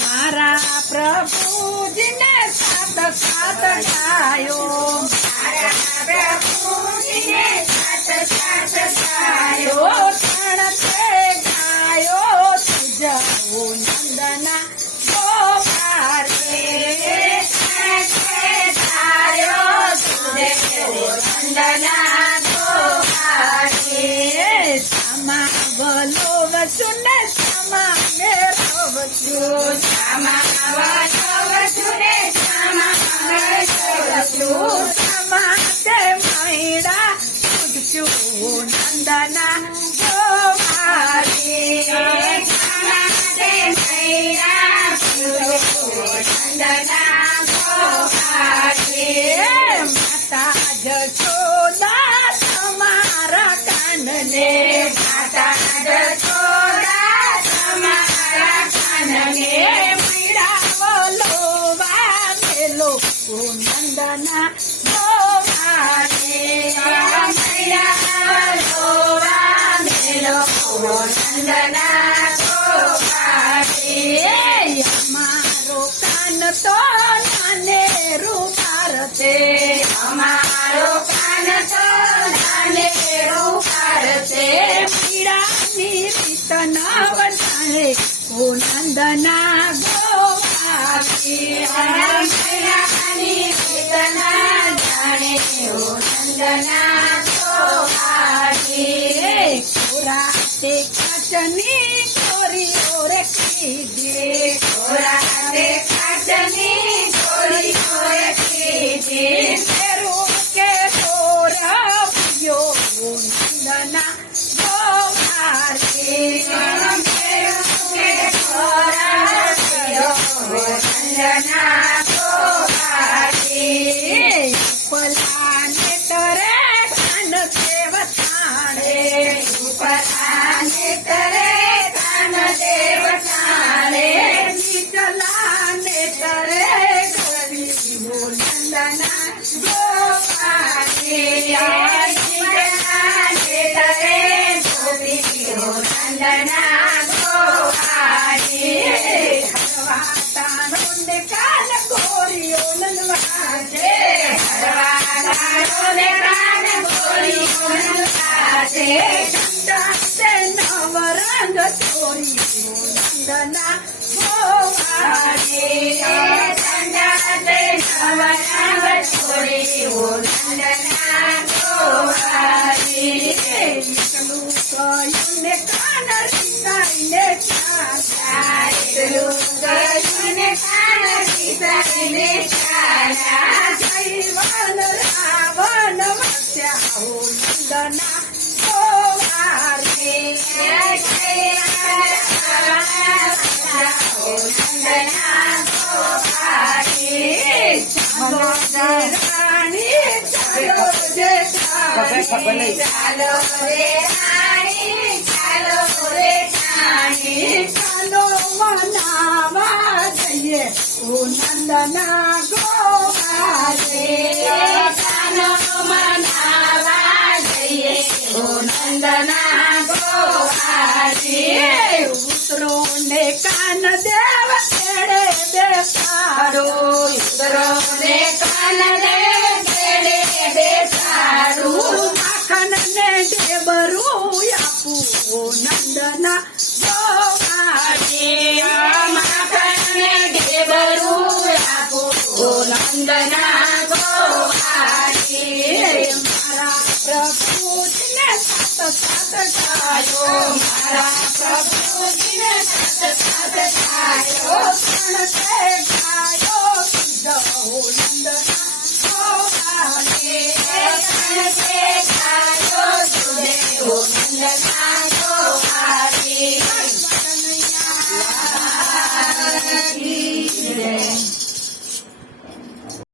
मारा प्रभुजीने सात सात गायो, मारा प्रभुजीने सात सात गायो, तणते गायो तुझो नंदना गोवारे, तणते गायो तुझो नंदना गोवारे, क्षमा वलोवचुने क्षमा मेळवचु, क्षमा वलोवचुने क्षमा मेळवचु, क्षमा ते मैडा तुझो नंदना गोवारे, क्षमा ते मैडा तुझो नंदना गोवारे, माता जशोदा તમારા કાનને, માતા જશોદા તમારા કાનને, પીડાવલોવા મેલો નંદના ગોવારે, પીડાવલોવા મેલો નંદના ગોવારે, અમારો કાન તો નાનેરું ભારતે, અમારો કાન તો નાનેરું ભારતે, પીડાની રીત ન વટાણે ઓ નંદના ગોવારે, પીડાની રીત ના જાણે ઓ નંદના ગોવારે, રાતે કાચની ચોરીઓ રે કીધે, રાતે કાચની ચોરીઓ કીધે, મેરું કે ગોરવ્યો નંદના ગોવારે, નંદના ગોવારે, પલાને તરે કાન દેવતાણે, ઉપરાને તરે કાન દેવતાણે, નીચલાને તરે ગરીબો નંદના ગોવારે, ઉપરાને તરે ગોપીઓ નંદના ગોવારે, હરવાતાનોને કાન ગોરીઓ નંદવાજે, હરવાતાનોને કાન ગોરીઓ નંદવાજે, કંડાતે નવરંગ ચોરીઓ નંદના ગોવારે, ચંડાતે નવરંગ ચોરીઓ નંદના ગોવારે, એટલું કયું ને કાન રીતાઈને ચાલ્યા, એટલું ગયુંને કાન સીતાઈને ચાલ્યા, જૈવન રાવણ વસ્યા હો નંદના ગોવારે, રાણી ચાલો જે ચાલો રે રાણી, ચાલો રે રાણી, ચાલો મનાવા જઈએ ઓ નંદના ગોવારે, ચાલો મનાવા જઈએ ઓ નંદના ગોવારે, ઉતરો ને કાન દેવ કેડે બેસાડો, ઉતરો ને કાન દેવ કેડે બેસાડું, માખણ ને ડેબરું આપું ઓ નંદના ગોવારે, માખણને ઢેબરું આપું ઓ નંદના ગોવારે, મારા પ્રભુજીને સાત સાત ગાયો, મારા પ્રભુજીને સાત સાત ગાયો, તણતે ગાયો તુજો નંદના ગોવારે, તણતે ગાયો તુજે ઓ નંદના